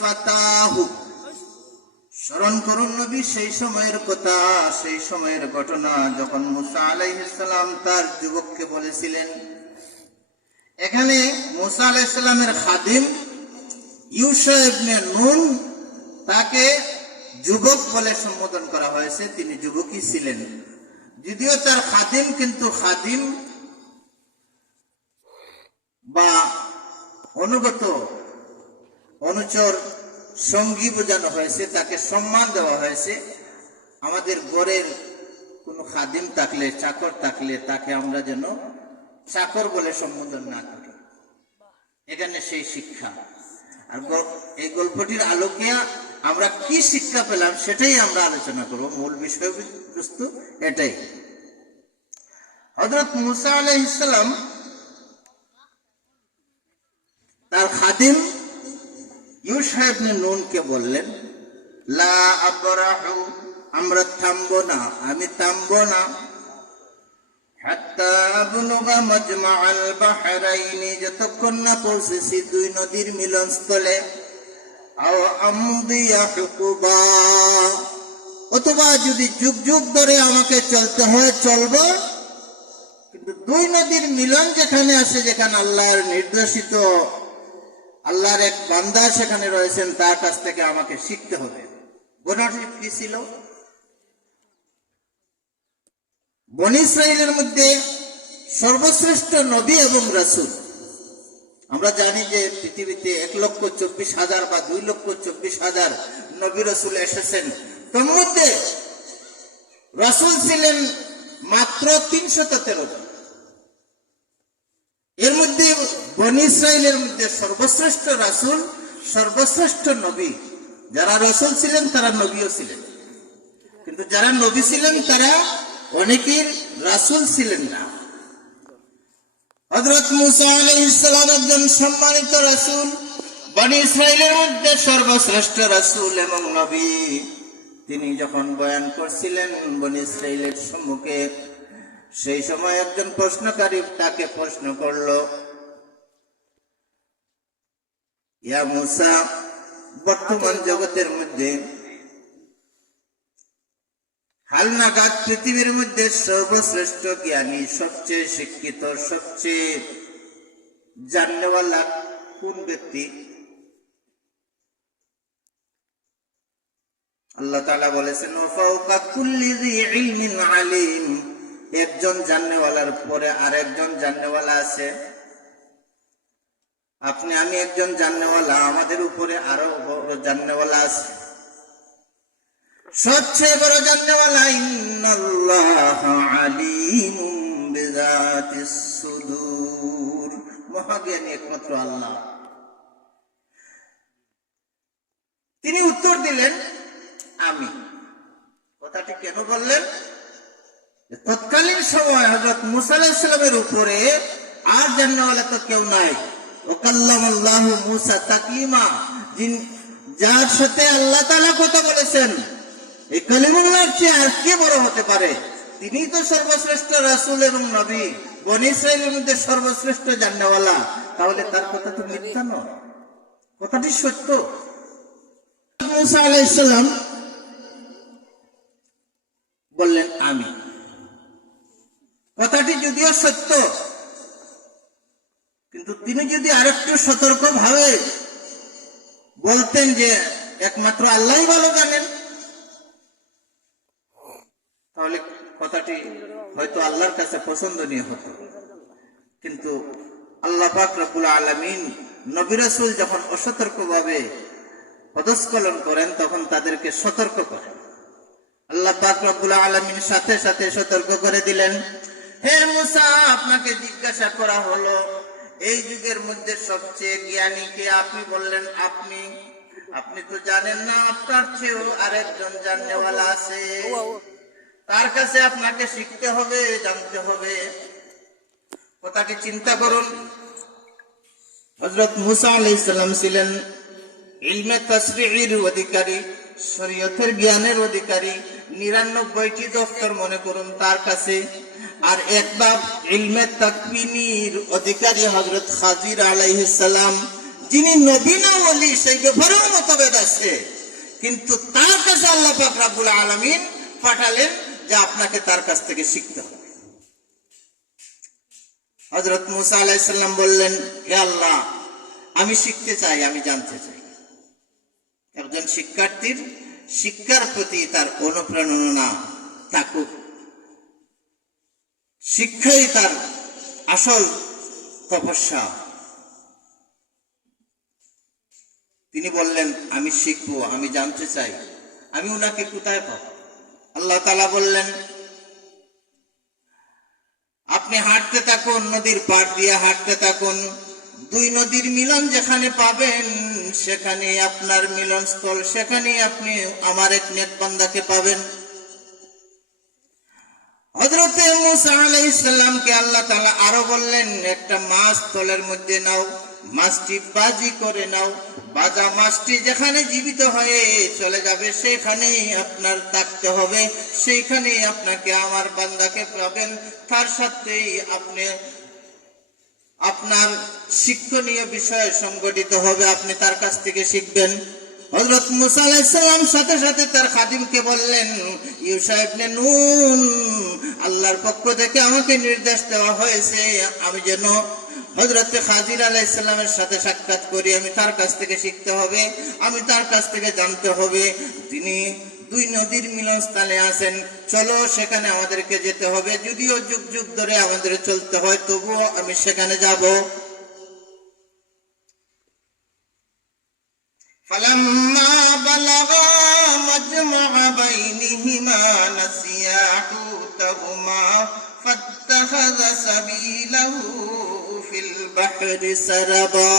ফাতাহু, স্মরণ করুন নবী সেই সময়ের কথা, সেই সময়ের ঘটনা যখন মুসা আলাইহিস সালাম তার যুবককে বলেছিলেন। এখানে মুসা আলাইহিস সালামের খাদিম ইউশা ইবনে নুন, তাকে যুবক বলে সম্বোধন করা হয়েছে, তিনি যুবকই ছিলেন, যদিও তার খাদিম, কিন্তু খাদিম বা অনুগত, অনুচর, সঙ্গী বোঝানো হয়েছে, তাকে সম্মান দেওয়া হয়েছে। আমাদের ঘরের কোন খাদিম থাকলে, চাকর থাকলে, তাকে আমরা যেন চাকর বলে সম্বোধন না করি, এখানে সেই শিক্ষা। আর এই গল্পটির আলোকে আমরা কি শিক্ষা পেলাম সেটাই আমরা আলোচনা করব, মূল বিষয়বস্তু এটাই। হযরত মুসা আলাইহিস সালাম তার খাদিম ইউশা ইবনে নুনকে বললেন, লা আবরাহু, আমরা থামবো না, আমি থামবো না, হাত্তা আবলুগা মাজমাআল বাহরাইনি, যতক্ষণ না পৌঁছেছি দুই নদীর মিলনস্থলে, আও আমদিয়া হুকুবা, অথবা যদি যুগ যুগ ধরে আমাকে চলতে হয় চলবো, কিন্তু দুই নদীর মিলন যেখানে আছে, যেখানে আল্লাহর নির্দেশিত, আল্লাহর এক বান্দা সেখানে রয়েছেন, তার কাছ থেকে আমাকে শিখতে হবে। ঘটনাটি কি ছিল? বনী ইসরাইলের মধ্যে সর্বশ্রেষ্ঠ নবী এবং রাসূল, আমরা জানি যে পৃথিবীতে 1,24,000 বা 2,24,000 নবী রাসূল এসেছেন, তার মধ্যে রাসূল ছিলেন মাত্র 313 জন। এর মধ্যে বনী ইসরাইলের মধ্যে সর্বশ্রেষ্ঠ রাসূল, সর্বশ্রেষ্ঠ নবী, যারা রাসূল ছিলেন তারা নবীও ছিলেন, কিন্তু যারা নবী ছিলেন তারা অনেকের রাসূল ছিলেন না। হযরত মুসা আলাইহিস সালাম একজন সম্মানিত রাসূল, বনী ইসরাইলের মধ্যে সর্বশ্রেষ্ঠ রাসূল এবং নবী। তিনি যখন বয়ান করছিলেন বনী ইসরাইলের সম্মুখে, সেই সময় একজন প্রশ্নকারী তাকে প্রশ্ন করলো, ইয়া মুসা, বর্তমান জগতের মধ্যে হালনাগাদ পৃথিবীর মধ্যে সর্বশ্রেষ্ঠ জ্ঞানী, সবচেয়ে শিক্ষিত, সবচেয়ে জাননেওয়ালা কোন ব্যক্তি? আল্লাহ তাআলা বলেছেন, ওয়া ফাওকা কুল্লি যী ইলমিন আলিম, একজন জাননেওয়ালার পরে আরেকজন জাননেওয়ালা আছে। আপনি আমি একজন জাননেওয়ালা, আমাদের উপরে আরো বড় জাননেওয়ালা আছে, সবচেয়ে বড় জাননেওয়ালা। ইন্নাল্লাহা আলিমুম বিযাতিস সুদূর, মহাজ্ঞানী একমাত্র আল্লাহ। তিনি উত্তর দিলেন, আমি। কথাটি কেন বললেন? তৎকালীন সময় হযরত মুসা আলাইহিস সালামের উপরে আর জাননেওয়ালা তো কেউ নাই। ওয়া কাল্লামাল্লাহু মুসা তাকলিমা, যার সাথে আল্লাহ তাআলা কথা বলেছেন, এই কালিমুল্লাহর চেয়ে আর কে বড় হতে পারে? তিনিই তো সর্বশ্রেষ্ঠ রাসূল এবং নবী, বনী ইসরাইলের মধ্যে সর্বশ্রেষ্ঠ জাননেওয়ালা। তাহলে তার কথা তো মিথ্যা নয়, কথাটি সত্য। মুসা আলাইহিস সালাম বললেন, আমি। কথাটি যদিও সত্য, কিন্তু তিনি যদি আরেকটু সতর্ক ভাবে বলতেন যে একমাত্র আল্লাহই ভালো জানেন, তাহলে কথাটি হয়তো আল্লাহর কাছে পছন্দনীয় হতো। কিন্তু আল্লাহ পাক রব্বুল আলামিন নবী রাসূল যখন অসতর্কভাবে পদস্খলন করেন, তখন তাদেরকে সতর্ক করেন। আল্লাহ পাক রব্বুল আলামিন সাথে সাথে সতর্ক করে দিলেন, হে মুসা, আপনাকে জিজ্ঞাসা করা হলো এই যুগের মধ্যে সবচেয়ে জ্ঞানী কে? আপনি বললেন আপনি। আপনি তো জানেন না আপনার চেয়েও আরেকজন জাননেওয়ালা আছে, তার কাছে আপনাকে শিখতে হবে, জানতে হবে। কথাটি চিন্তা করুন। হযরত মুসা আলাইহিস সালাম ছিলেন ইলমে তাশরিঈর অধিকারী, শরীয়তের জ্ঞানের অধিকারী। 99টি দফতর মনে করুন তার কাছে। আর একবার ইলমে তাকওয়িনের অধিকারী হযরত খাজির আলাইহিস সালাম, যিনি নবী না ওলি সেই ব্যাপারেও মতভেদ আছে, কিন্তু তার কাছে আল্লাহ পাক রব্বুল আলামিন পাঠালেন যে আপনাকে তার কাছ থেকে শিখতে হবে। হযরত মুসা আলাইহিস সালাম বললেন, হে আল্লাহ, আমি শিখতে চাই, আমি জানতে চাই। একজন শিক্ষার্থীর শিক্ষার প্রতি তার অনুপ্রেরণা থাকুক, শিক্ষাই তার আসল তপস্যা। তিনি বললেন, আমি শিখবো, আমি জানতে চাই, আমি উনাকে কোথায় পাবো? আল্লাহ তাআলা বললেন, আপনি হাঁটতে থাকুন, নদীর পাড় দিয়ে হাঁটতে থাকুন, দুই নদীর মিলন যেখানে পাবেন সেখানে আপনার মিলনস্থল, সেখানে আপনি আমার এক নেক বান্দাকে পাবেন। হযরত মুসা আলাইহিস সালামকে আল্লাহ তাআলা আরো বললেন, একটা মাছ তলের মধ্যে নাও, মাছটি বাজি করে নাও, বাজা মাছটি যেখানে জীবিত হয়ে চলে যাবে সেখানেই আপনার থাকতে হবে, সেইখানেই আপনাকে আমার বান্দাকে পাবেন, তার সাথেই আপনি আপনার শিক্ষণীয় বিষয় সংগঠিত হবে, আপনি তার কাছ থেকে শিখবেন। হযরত মুসা আলাইহিস সালাম সাথে সাথে তার খাদিমকে বললেন, ইউশা ইবনে নুন, আল্লাহর পক্ষ থেকে আমাকে নির্দেশ দেওয়া হয়েছে আমি যেন হযরত খাদির আলাইহিস সালামের সাথে সাক্ষাৎ করি, আমি তার কাছ থেকে শিখতে হবে, আমি তার কাছ থেকে জানতে হবে। তিনি দুই নদীর মিলনস্থলে আছেন, চলো সেখানে আমাদেরকে যেতে হবে, যদিও যুগ যুগ ধরে আমাদের চলতে হয়, তবুও আমি সেখানে যাব। فلما بلغا مجمع بينهما نسيا حوتهما فاتخذ سبيله في البحر سربا।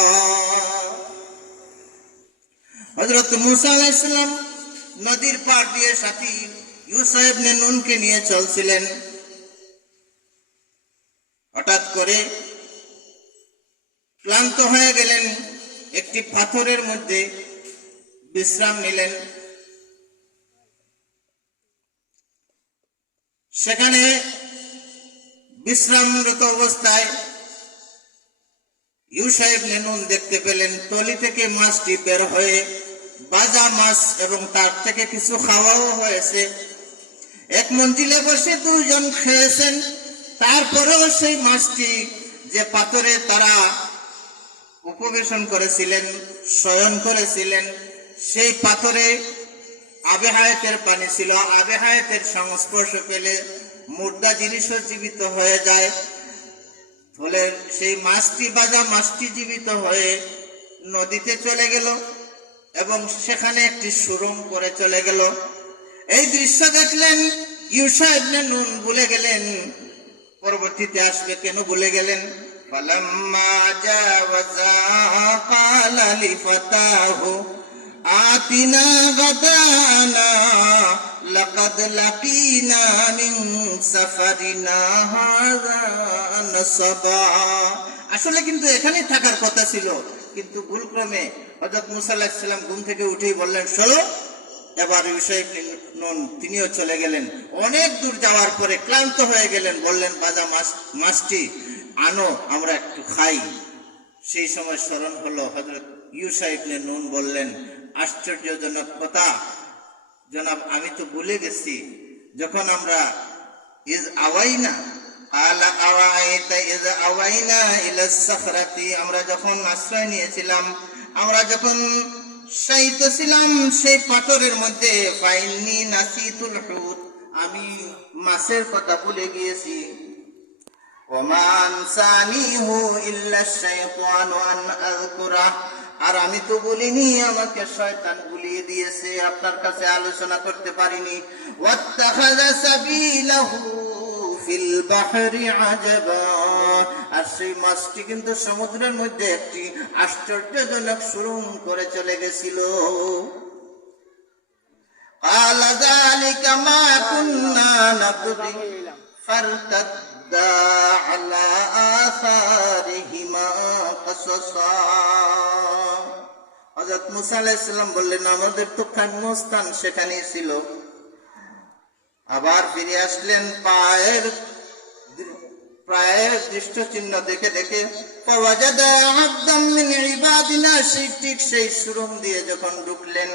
হযরত মুসা আলাইহিস সালাম নদীর পাড় দিয়ে সাথী ইউশা ইবনে নুনকে নিয়ে চলছিলেন। হঠাৎ করে ক্লান্ত হয়ে গেলেন, একটি পাথরের মধ্যে বিশ্রাম নিলেন। সেখানে বিশ্রামরত অবস্থায় ইউশা ইবনে নুন দেখতে পেলেন তলি থেকে মাছটি বের হয়ে, বাজা মাছ, এবং তার থেকে কিছু খাওয়াও হয়েছে। এক মঞ্জিলে বসে দুজন খেয়েছেন, তারপরেও সেই মাছটি যে পাথরে তারা উপবেশন করেছিলেন, শয়ন করেছিলেন, সেই পাথরে আবে হায়াতের পানি ছিল, আবে হায়াতের সংস্পর্শ পেলে মুর্দা জিনিসও জীবিত হয়ে যায়। ফলে সেই মাছটি, বাজা মাছটি জীবিত হয়ে নদীতে চলে গেল এবং সেখানে একটি সুরঙ্গ করে চলে গেল। এই দৃশ্য দেখলেন ইউশা ইবনে নুন, ভুলে গেলেন পরবর্তীতে আসবে, কেন ভুলে গেলেন? فلما جاوزا قال لفتاه آتنا غداءنا لقد لقينا من سفرنا هذا نصبا। আসলে কিন্তু এখানেই থাকার কথা ছিল, কিন্তু ভুলক্রমে হযরত মুসা আলাইহিস সালাম ঘুম থেকে উঠেই বললেন, চলো। এবার ইউশা ইবনে নুন তিনিও চলে গেলেন। অনেক দূর যাওয়ার পরে ক্লান্ত হয়ে গেলেন, বললেন, বাজা মাছটি আনো, আমরা একটু খাই। সেই সময় স্মরণ হলো, হযরত ইউশা ইবনে নুন বললেন, আশ্চর্যজনক কথা জনাব, আমি তো ভুলে গেছি, যখন আমরা আমরা যখন আশ্রয় নিয়েছিলাম, আমরা যখন শায়িত ছিলাম সেই পাথরের মধ্যে, ফাইন্নি নাসিতুল হুত, আমি মাছের কথা ভুলে গিয়েছি। ওমা আনসানিহু ইল্লা শাইতানু আন আযকুরা, আর আমি তো বলিনি, আমাকে শয়তান ভুলিয়ে দিয়েছে, আপনার কাছে আলোচনা করতে পারিনি। ওয়াত্তাখাযা সাবিলাহু ফিল বাহরি আজাবা, আর সেই মাছটি কিন্তু সমুদ্রের মধ্যে একটি আশ্চর্যজনক সুরঙ্গ করে চলে গেছিল। ক্বালা যালিকা মা কুন্না নাবগি ফারতাদ্দা আলা আসারিহিমা কাসাসা। হযরত মুসা আলাইহিস সালাম বললেন, আমাদের তো কর্মস্থান সেখানেই ছিল। আবার ফিরে আসলেন, পায়ের প্রায় দৃষ্ট চিহ্ন দেখে দেখে ফাওয়াজাদা আবদাম মিন ইবাদিনা, সেই সুরুম দিয়ে যখন ঢুকলেন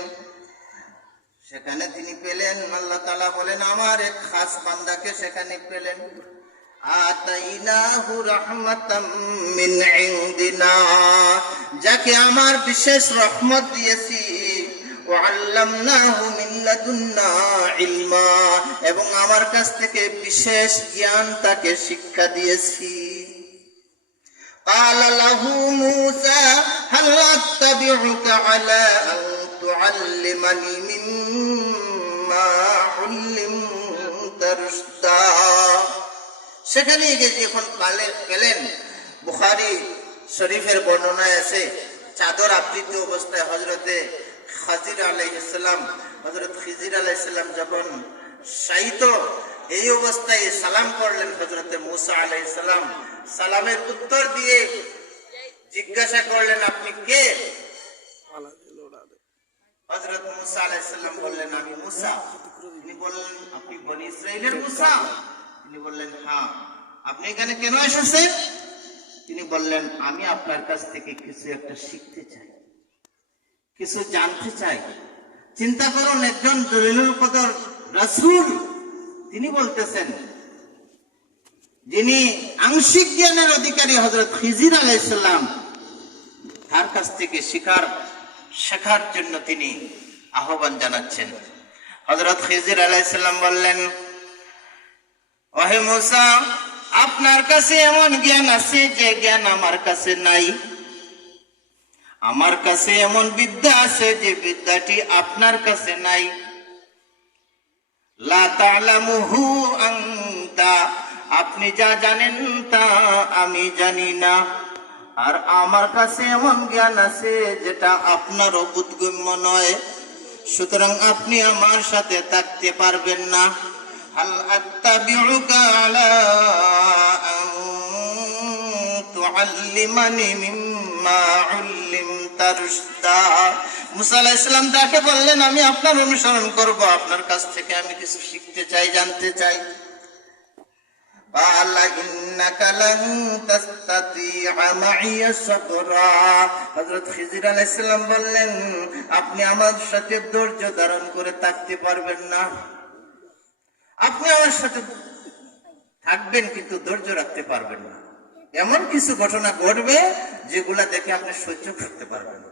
সেখানে তিনি পেলেন, আল্লাহ তাআলা বলেন আমার এক খাস বান্দাকে সেখানে পেলেন। আতাইনাহু রাহমাতাম মিন ইনদিনা, যাকে আমার বিশেষ রহমত দিয়েছি। ওয়াল্লামনাহু মিন লাদুন্না ইলমা, এবং আমার কাছ থেকে বিশেষ জ্ঞান তাকে শিক্ষা দিয়েছি। قال له موسى هل أتبعك على أن تعلمني مما علمت رشدا। সেখানে যখন পেলেন, বুখারী শরীফের বর্ণনায় আছে চাদর আবৃত অবস্থায় হযরতে খাজির আলাইহিস সালাম, হযরত খিজির আলাইহিস সালাম যখন শায়িত এই অবস্থায় সালাম করলেন হযরতে মুসা আলাইহিস সালাম, সালামের উত্তর দিয়ে জিজ্ঞাসা করলেন আপনি কে? হযরত মুসা আলাইহিস সালাম বললেন আমি মুসা। তিনি বললেন আপনি বনি ইসরাইলের মুসা? তিনি বললেন হ্যাঁ। আপনি এখানে কেন এসেছেন? তিনি বললেন আমি আপনার কাছ থেকে কিছু একটা শিখতে চাই, কিছু জানতে চাই। চিন্তা করুন, একজন জলিলুল কদর রাসূল তিনি বলতেছেন, যিনি আংশিক জ্ঞানের অধিকারী হযরত খিজির আলাইহিস সালাম, তার কাছ থেকে শেখার জন্য তিনি আহ্বান জানাচ্ছেন। হযরত খিজির আলাইহিস সালাম বললেন ওহে মুসা, আপনার কাছে এমন জ্ঞান আছে যে জ্ঞান আমার কাছে নাই। আমার কাছে এমন বিদ্যা আছে যে বিদ্যাটি আপনার কাছে নাই। লা তা'লামুহু আনতা, আপনি যা জানেন তা আমি জানি না। আর আমার কাছে এমন জ্ঞান আছে যেটা আপনারও বোধগম্য নয়, সুতরাং আপনি আমার সাথে থাকতে পারবেন না। হাল আত্তাবিউকা আলা আন তুআল্লিমানি মিম্মা উল্লিমতা রুশদা। মুসা আলাইহিস সালাম তাকে বললেন আমি আপনার অনুসরণ করব, আপনার কাছ থেকে আমি কিছু শিখতে চাই, জানতে চাই। قال إنك لن تستطيع معي صبرا। হযরত খিজির আলাইহিস সালাম বললেন আপনি আমার সাথে ধৈর্য ধারণ করে থাকতে পারবেন না। আপনি আমার সাথে থাকবেন কিন্তু ধৈর্য রাখতে পারবেন না। এমন কিছু ঘটনা ঘটবে যেগুলা দেখে আপনি সহ্য করতে পারবেন না।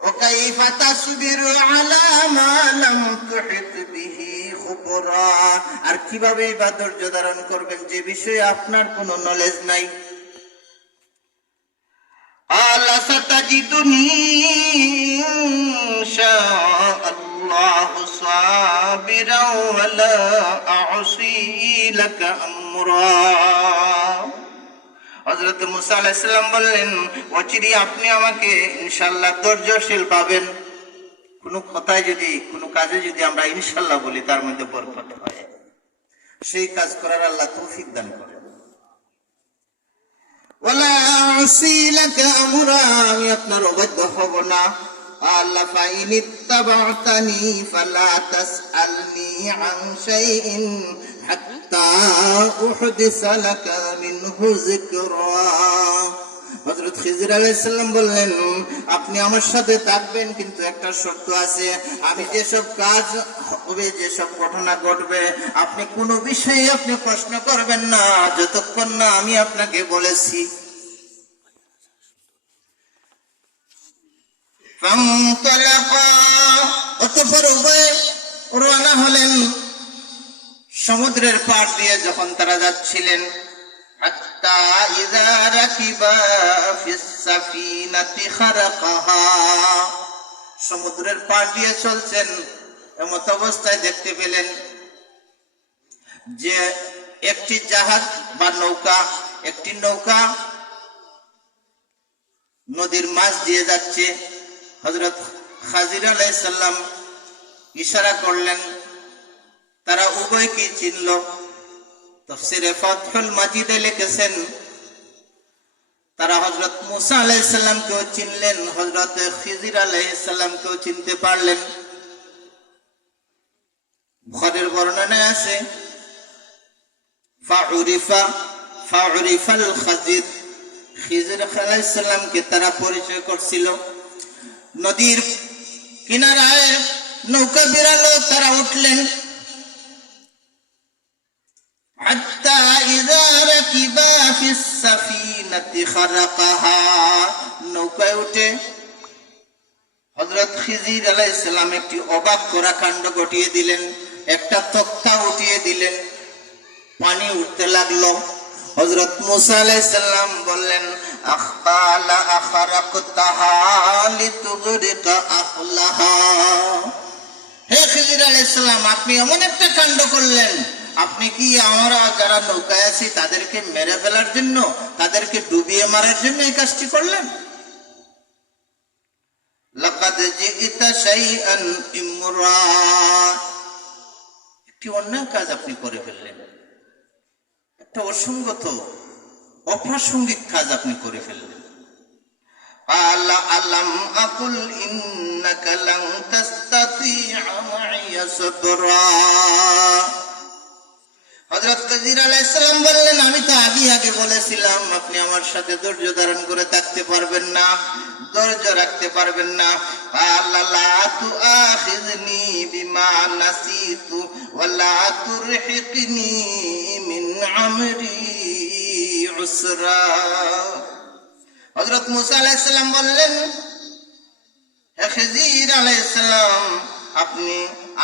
وكيف تصبر على ما لم تحط به خبرا, আর কিভাবে বা ধৈর্য ধারণ করবেন যে বিষয়ে আপনার কোনো নলেজ নাই। আলা সাতাজিদুনি ইনশাআল্লাহু সাবিরা ওয়া লা আ'সি লাকা আমরা। হযরত মুসা আলাইহিস সালাম বললেন অচিরেই আপনি আমাকে ইনশাআল্লাহ ধৈর্যশীল পাবেন। কোনো কথায় যদি, কোনো কাজে যদি আমরা ইনশাআল্লাহ বলি তার মধ্যে বরকত হয়, সেই কাজ করার আল্লাহ তৌফিক দান করেন। ওয়ালা আ'সি লাকা আমরা, আমি আপনার অবাধ্য হব না। আল্লাহ ফাইন ইত্তাবা'তানি ফালা তাসআলনি আন শাইইন হাত্তা উহদিসা লাকা মিনহু যিকরা। হযরত খিজির আলাইহিস সালাম বললেন আপনি আমার সাথে থাকবেন কিন্তু একটা শর্ত আছে, আমি যেসব কাজ হবে, যেসব ঘটনা ঘটবে আপনি কোনো বিষয়ে আপনি প্রশ্ন করবেন না যতক্ষণ না আমি আপনাকে বলেছি। অতঃপর উভয়ে রওনা হলেন। সমুদ্রের পাড় দিয়ে যখন তারা যাচ্ছিলেন, হাত্তা ইযা রাকিবা ফিস সাফিনাতি খারাকাহা, সমুদ্রের পাড় দিয়ে চলছেন, এমত অবস্থায় দেখতে পেলেন যে একটি জাহাজ বা নৌকা, একটি নৌকা নদীর মাছ দিয়ে যাচ্ছে। হযরত খাজির আলাইহিস সালাম ইশারা করলেন, তারা উভয় কি চিনল? তাফসীরে ফাতহুল মাজিদে লিখেছেন তারা হযরত মুসা আলাইহিস সালামকেও চিনলেন, হযরত খিজির আলাইহিস সালামকেও চিনতে পারলেন। বুখারীর বর্ণনায় আছে ফাউরিফাল খাজির, খিজির আলাইহিস সালামকে তারা পরিচয় করছিল। নদীর কিনারায় নৌকা বিড়ালো, তারা উঠলেন। হাত্তা ইযা রাকিবা ফিস সাফিনাতি খারাকাহা, নৌকায় উঠে হযরত খিজির আলাইহিস সালাম একটি অবাক করা কাণ্ড ঘটিয়ে দিলেন। একটা তক্তা উঠিয়ে দিলেন, পানি উঠতে লাগলো। হযরত মুসা আলাইহিস সালাম বললেন, আখবালা আখরাকতাহা লিতুগরিকা আহলাহা, হে খিজির আলাইহিস সালাম, আপনি এমন একটা কাণ্ড করলেন, আপনি কি আমরা যারা নৌকায় আছি তাদেরকে মেরে ফেলার জন্য, তাদেরকে ডুবিয়ে মারার জন্য এই কাজটি করলেন? লাকাদ জিইতা শাইআন ইমরা, একটি অন্যায় কাজ আপনি করে ফেললেন, একটা অসঙ্গত অপ্রাসঙ্গিক কাজ আপনি করে ফেললেন। আলা আলাম আকুল ইন্নাকা লান তাসতাতিআ মাইয়া সাবরা, হযরত খিজির আলাইহিস সালাম বললেন, আমি তো আগে বলেছিলাম আপনি আমার সাথে ধৈর্য ধারণ করে থাকতে পারবেন না, ধৈর্য রাখতে পারবেন না। আল্লাহ লা তুআখিযনি বিমা নাসিতু ওয়া লা তুরহিকনি মিন আমরি উসরা, হযরত মুসা আলাইহিস সালাম বললেন, হে খিজির আলাইহিস সালাম,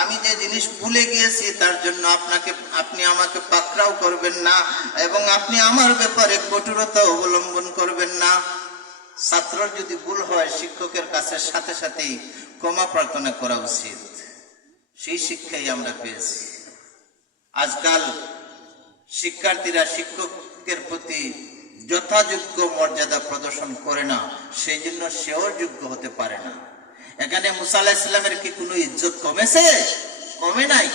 আমি যে জিনিস ভুলে গিয়েছি তার জন্য আপনি আমাকে পাকড়াও করবেন না, এবং আপনি আমার ব্যাপারে কঠোরতা অবলম্বন করবেন না। ছাত্রর যদি ভুল হয় শিক্ষকের কাছে সাথে সাথেই ক্ষমা প্রার্থনা করা উচিত, সেই শিক্ষাই আমরা পেয়েছি। আজকাল শিক্ষার্থীরা শিক্ষকের প্রতি যথাযোগ্য মর্যাদা প্রদর্শন করে না, সেই জন্য সেও যোগ্য হতে পারে না। এখানে মুসা আলাইহিস সালামের কি কোনো ইজ্জত কমেছে? কমে নাই।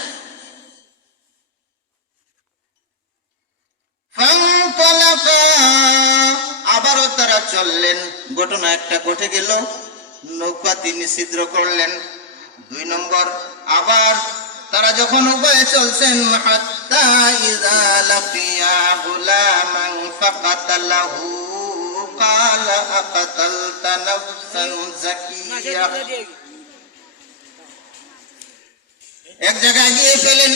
আবারও তারা চললেন, ঘটনা একটা ঘটে গেল, নৌকা তিনি ছিদ্র করলেন। 2 নম্বর, আবার তারা যখন উভয়ে চলছেন, হাত্তা ইযা লাকিয়া গুলামান ফাকাতালাহু কালা আকাতালতা নাফসান যাকিয়া, এক জায়গায় গিয়ে পেলেন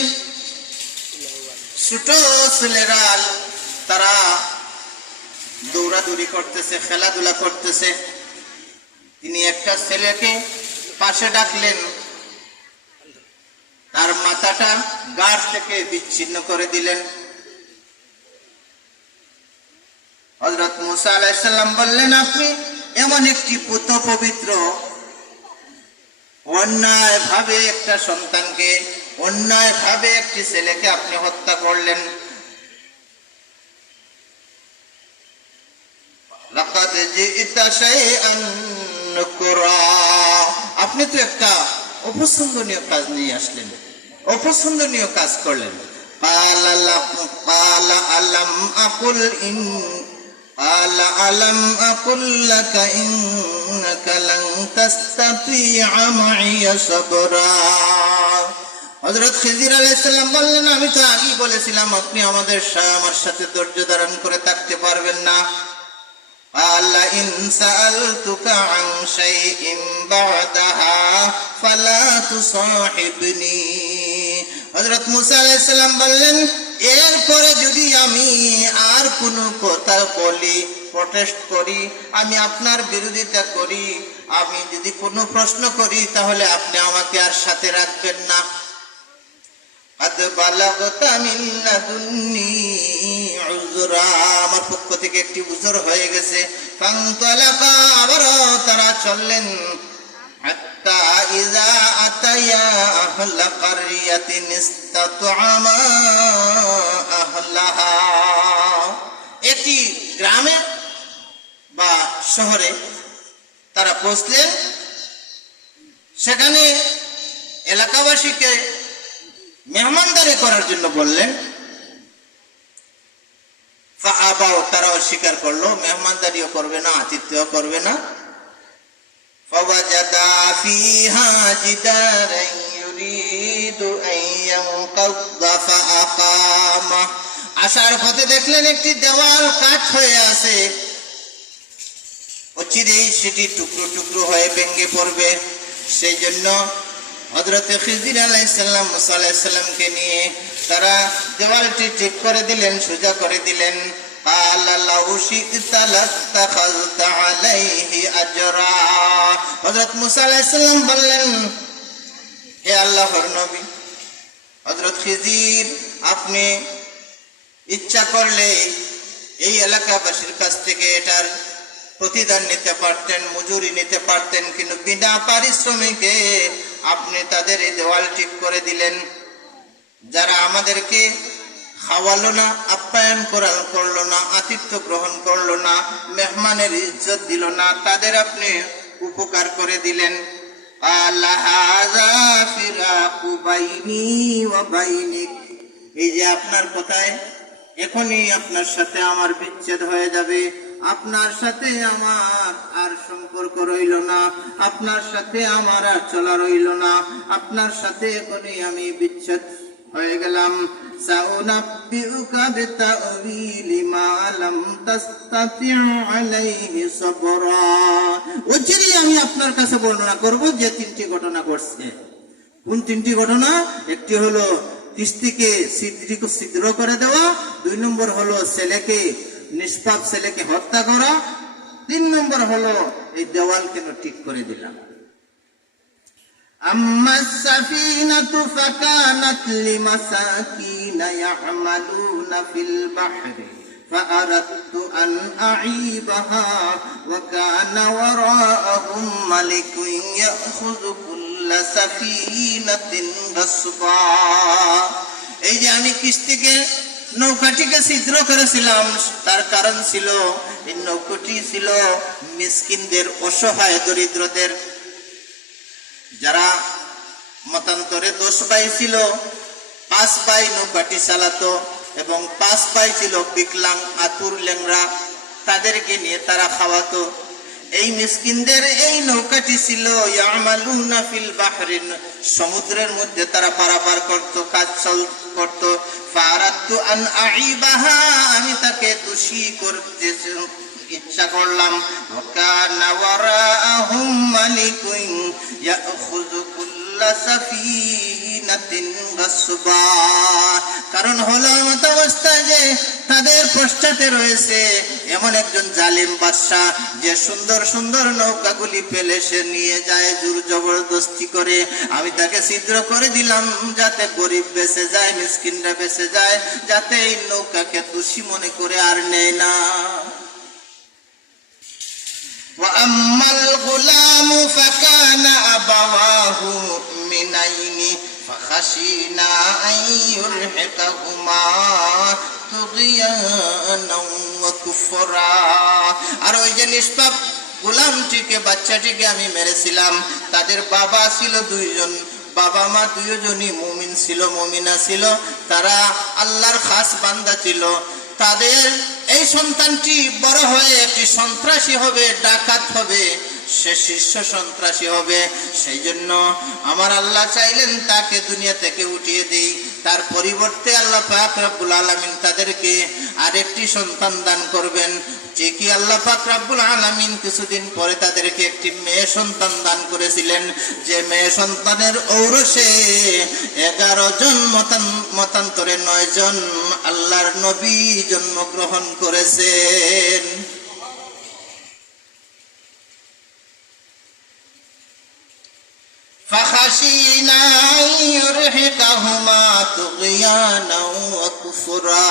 ছোট ছেলেরা, তারা দৌড়াদৌড়ি করতেছে, খেলাধুলা করতেছে। তিনি একটা ছেলেকে পাশে ডাকলেন, তার মাথাটা গাছ থেকে বিচ্ছিন্ন করে দিলেন। হযরত মুসা আলাইহিস সালাম বললেন, আপনি এমন একটি পুত পবিত্র অন্যায় ভাবে একটা সন্তানকে, অন্যায় ভাবে একটি ছেলেকে আপনি হত্যা করলেন। লাকাদ জিইতা শাইআন নুকরা, আপনি তো একটা অপছন্দনীয় কাজ নিয়ে আসলেন, অপছন্দনীয় কাজ করলেন। ক্বালা আলাম আকুল লাকা ইন্নাকা লান তাসতাতিআ মাইয়া সাবরা, হযরত খিজির আলাইহিস সালাম বললেন, আমি তো আগেই বলেছিলাম আপনি আমার সাথে ধৈর্য ধারণ করে থাকতে পারবেন না। আল্লাহ ইন সাআলতুকা আন শাইইন বা'দাহা ফালা তুসাহিবনি, হযরত মুসা আলাইহিস সালাম বললেন, এরপরে যদি আমি আর কোনো কথা বলি, প্রটেস্ট করি, আমি আপনার বিরোধিতা করি, আমি যদি কোনো প্রশ্ন করি, তাহলে আপনি আমাকে আর সাথে রাখবেন না। আদ বালাগতা মিন লাদুন্নি উযরা, আমার পক্ষ থেকে একটি উযর হয়ে গেছে। ফান্তালাকা, আবারও তারা চললেন। হাত্তা ইযা আতায়া আহলা কারয়াতিন ইসতাতআমা আহলাহা, একটি গ্রামে বা শহরে তারা পৌঁছলেন। সেখানে এলাকাবাসীকে মেহমানদারি করার জন্য বললেন। ফাআবাও, তারা অস্বীকার করলো, মেহমানদারিও করবে না, আতিথ্যও করবে না। ফাওয়াজাদা ফিহা জিদারান ইউরিদু আন ইয়ানকাযা ফাআকামা, আসার পথে দেখলেন একটি দেওয়াল কাঠ হয়ে আছে, অচিরেই সেটি টুকরো টুকরো হয়ে ভেঙে পড়বে। সেই জন্য হযরত খিজির আলাইহিস সালাম মুসা আলাইহিস সালামকে নিয়ে তারা দেওয়ালটি ঠিক করে দিলেন, সোজা করে দিলেন। ক্বালা লাউ শি'তা লাত্তাখাযতা আলাইহি আজরা। হযরত মুসা আলাইহিস সালাম বললেন, হে আল্লাহর নবী হযরত খিজির, আপনি ইচ্ছা করলে এই এলাকাবাসীর কাছ থেকে এটার প্রতিদান নিতে পারতেন, মজুরি নিতে পারতেন, কিন্তু বিনা পারিশ্রমিকে আপনি তাদের এই দেওয়াল ঠিক করে দিলেন। যারা আমাদেরকে খাওয়ালো না, আপ্যায়ন করলো না, আতিথ্য গ্রহণ করলো না, মেহমানের ইজ্জত দিল না, তাদের আপনি উপকার করে দিলেন। এই যে আপনার কথায় এখনই আপনার সাথে আমার বিচ্ছেদ হয়ে যাবে, আপনার সাথে আমার আর সম্পর্ক রইল না, আপনার সাথে আমার আর চলা রইল না, আপনার সাথে এখনই আমি বিচ্ছেদ হয়ে গেলাম। সাউনাব্বিউকা বিতাউইলি মা লাম তাসতাতিউ আলাইহি সাবরা। ওইটাই আমি আপনার কাছে বর্ণনা করব যে তিনটি ঘটনা ঘটছে। কোন তিনটি ঘটনা? একটি হলো কিস্তিকে ছিদ্র করে দেওয়া, 2 নম্বর হলো নিষ্পাপ ছেলেকে হত্যা করা, 3 নম্বর হলো এই দেওয়াল কেন ঠিক করে দিলাম। أما السفينة فكانت لمساكين يعملون في البحر فأردت أن أعيبها وكان وراءهم ملك يأخذ كل سفينة غصبا। এই যে আমি নৌকাটিকে ছিদ্র করেছিলাম, তার কারণ ছিল এই নৌকাটি ছিল মিসকিনদের, অসহায় দরিদ্রদের, যারা মতান্তরে 10 ভাই ছিল, 5 ভাই নৌকাটি চালাতো এবং 5 ভাই ছিল বিকলাং, আতুর, লেংরা, তাদেরকে নিয়ে তারা খাওয়াতো। এই মিসকিনদের এই নৌকাটি ছিল ইয়ামালুনা ফিল বাহরিন, সমুদ্রের মধ্যে তারা পারাপার করত, কাজ করত। ফারাতু আন আইবাহা, আমি তাকে দোষী করতে ইচ্ছা করলাম। ওয়াকানা ওয়ারাআহুম মালিকুন ইয়াখুযু কুল্লা সাফিনাতিন গাসবা। কারণ হলো এমত অবস্থা যে তাদের পশ্চাতে রয়েছে এমন একজন জালিম বাদশা, যে সুন্দর সুন্দর নৌকাগুলি পেলে সে নিয়ে যায় জোর জবরদস্তি করে। আমি তাকে ছিদ্র করে দিলাম যাতে গরিব বেঁচে যায়, মিসকিনরা বেঁচে যায়, যাতে এই নৌকাকে দোষী মনে করে আর নেয় না। وأما الغلام فكان أبواه مؤمنين فخشينا أن يرهقهما طغيانا وكفرا। আর ওই যে নিষ্পাপ গোলামটিকে, বাচ্চাটিকে আমি মেরেছিলাম, তাদের বাবা ছিল 2 জন, বাবা মা 2 জনই মুমিন ছিল, মুমিনা ছিল, তারা আল্লাহর খাস বান্দা ছিল। তাদের এই সন্তানটি বড় হয়ে একটি সন্ত্রাসী হবে, ডাকাত হবে, সে শীর্ষ সন্ত্রাসী হবে। সেই জন্য আমার আল্লাহ চাইলেন তাকে দুনিয়া থেকে উঠিয়ে দেই। তার পরিবর্তে আল্লাহ পাক রব্বুল আলামিন তাদেরকে আরেকটি সন্তান দান করবেন। ঠিকই আল্লাহ পাক রব্বুল আলামিন কিছুদিন পরে তাদেরকে একটি মেয়ে সন্তান দান করেছিলেন, যে মেয়ে সন্তানের ঔরসে 11 জন, মতান্তরে 9 জন আল্লাহর নবী জন্মগ্রহণ করেছেন। فخشينا أن يرهقهما طغيانا وكفرا।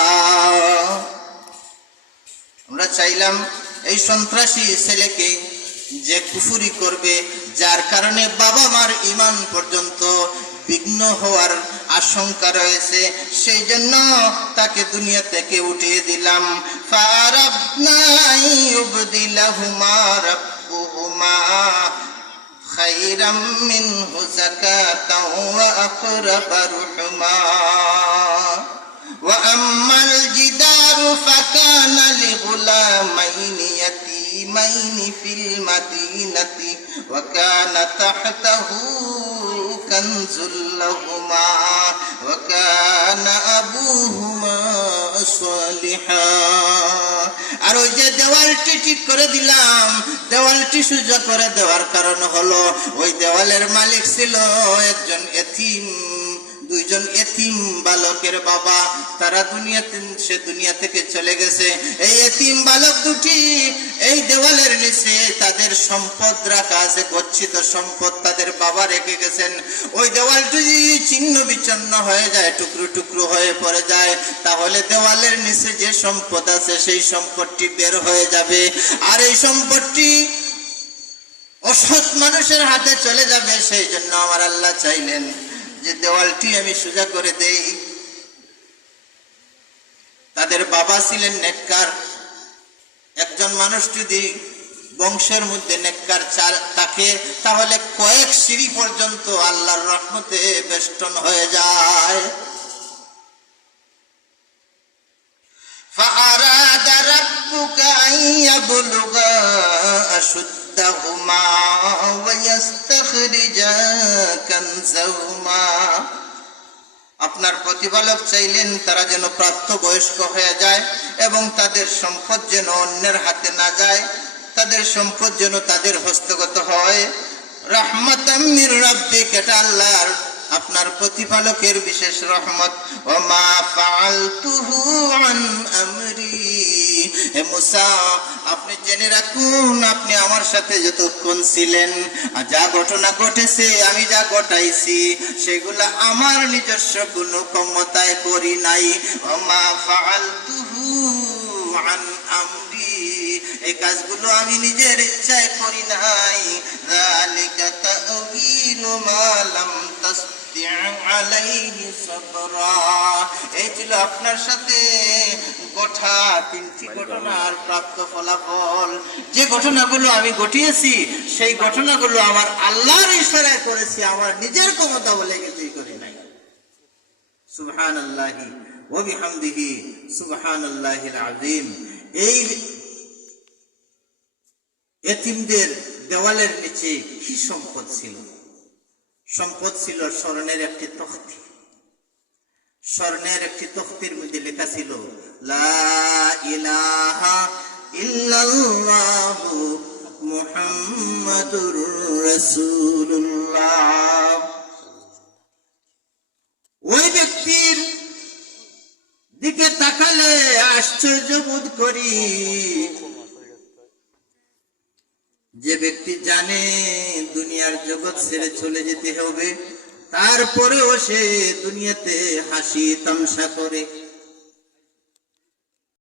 আমরা চাইলাম এই সন্ত্রাসী ছেলেকে যে কুফরি করবে, যার কারণে বাবা মার ঈমান পর্যন্ত বিঘ্ন হওয়ার আশঙ্কা রয়েছে, সেই জন্য তাকে দুনিয়া থেকে উঠিয়ে দিলাম। ফারাবনা ইউবদিলাহুমা রাব্বুহুমা খায়রাম মিনহু যাকাতাও ওয়া আকরাবা রুহমা। وأما الجدار فكان لغلامين يتيمين في المدينة وكان تحته كنز لهما وكان أبوهما صالحا। আর ওই যে দেওয়ালটি ঠিক করে দিলাম, দেওয়ালটি সোজা করে দেওয়ার কারণ হলো ওই দেওয়ালের মালিক ছিল একজন এতিম, দুইজন এতিম বালকের বাবা। তারা দুনিয়া থেকে চলে গেছে। এই এতিম বালক দুটি এই দেওয়ালের নিচে তাদের সম্পদ রাখা আছে, গচ্ছিত সম্পদ তাদের বাবা রেখে গেছেন। ওই দেওয়ালটি ছিন্ন বিচ্ছিন্ন হয়ে যায়, টুকরো টুকরো হয়ে পড়ে যায়, তাহলে দেওয়ালের নিচে যে সম্পদ আছে সেই সম্পদটি বের হয়ে যাবে। আর এই সম্পদটি অসৎ মানুষের হাতে চলে যাবে। সেই জন্য আমার আল্লাহ চাইলেন যে দেওয়ালটি আমি সোজা করে দেই। তাদের বাবা ছিলেন নেককার। একজন মানুষ যদি বংশের মধ্যে নেককার থাকে তাহলে কয়েক সিঁড়ি পর্যন্ত আল্লাহর রহমতে বেষ্টন হয়ে যায়। فأراد ربك أن يبلغا أشدهما ويستخرجا كنزهما। আপনার প্রতিপালক চাইলেন তারা যেন প্রাপ্তবয়স্ক হয়ে যায় এবং তাদের সম্পদ যেন অন্যের হাতে না যায়, তাদের সম্পদ যেন তাদের হস্তগত হয়। রাহমাতাম মির রাব্বিক, এটা আল্লাহর আপনার প্রতিপালকের বিশেষ রহমত। ওমা ফাআলতুহু আন আমরি, হে মুসা আপনি জেনে রাখুন আপনি আমার সাথে যতক্ষণ ছিলেন যা ঘটনা ঘটেছে, আমি যা ঘটাইছি সেগুলা আমার নিজস্ব কোনো ক্ষমতায় করি নাই। ওমা ফাআলতুহু আন আমরি, এই কাজগুলো আমি নিজের ইচ্ছায় করি নাই। যালিকা তা'ওয়িলু মা লাম তাসতি' আলাইহি সাবরা, এই ছিল আপনার সাথে ঘটা তিনটি ঘটনার প্রাপ্ত ফলাফল। যে ঘটনাগুলো আমি ঘটিয়েছি সেই ঘটনাগুলো আমার আল্লাহর ইশারায় করেছি, আমার নিজের ক্ষমতা বলে কিছুই করি নাই। সুবহানাল্লাহি ওয়া বিহামদিহি সুবহানাল্লাহিল আযীম। এই এতিমদের দেওয়ালের নিচে কি সম্পদ ছিল? সম্পদ ছিল স্বর্ণের একটি তখতি। স্বর্ণের একটি তখতির মধ্যে লেখা ছিল লা ইলাহা ইল্লাল্লাহু মুহাম্মাদুর রাসূলুল্লাহ। ওই ব্যক্তির দিকে তাকালে আশ্চর্য বোধ করি, যে ব্যক্তি জানে দুনিয়ার জগৎ ছেড়ে চলে যেতে হবে, তারপরেও সে দুনিয়াতে হাসি তামসা করে।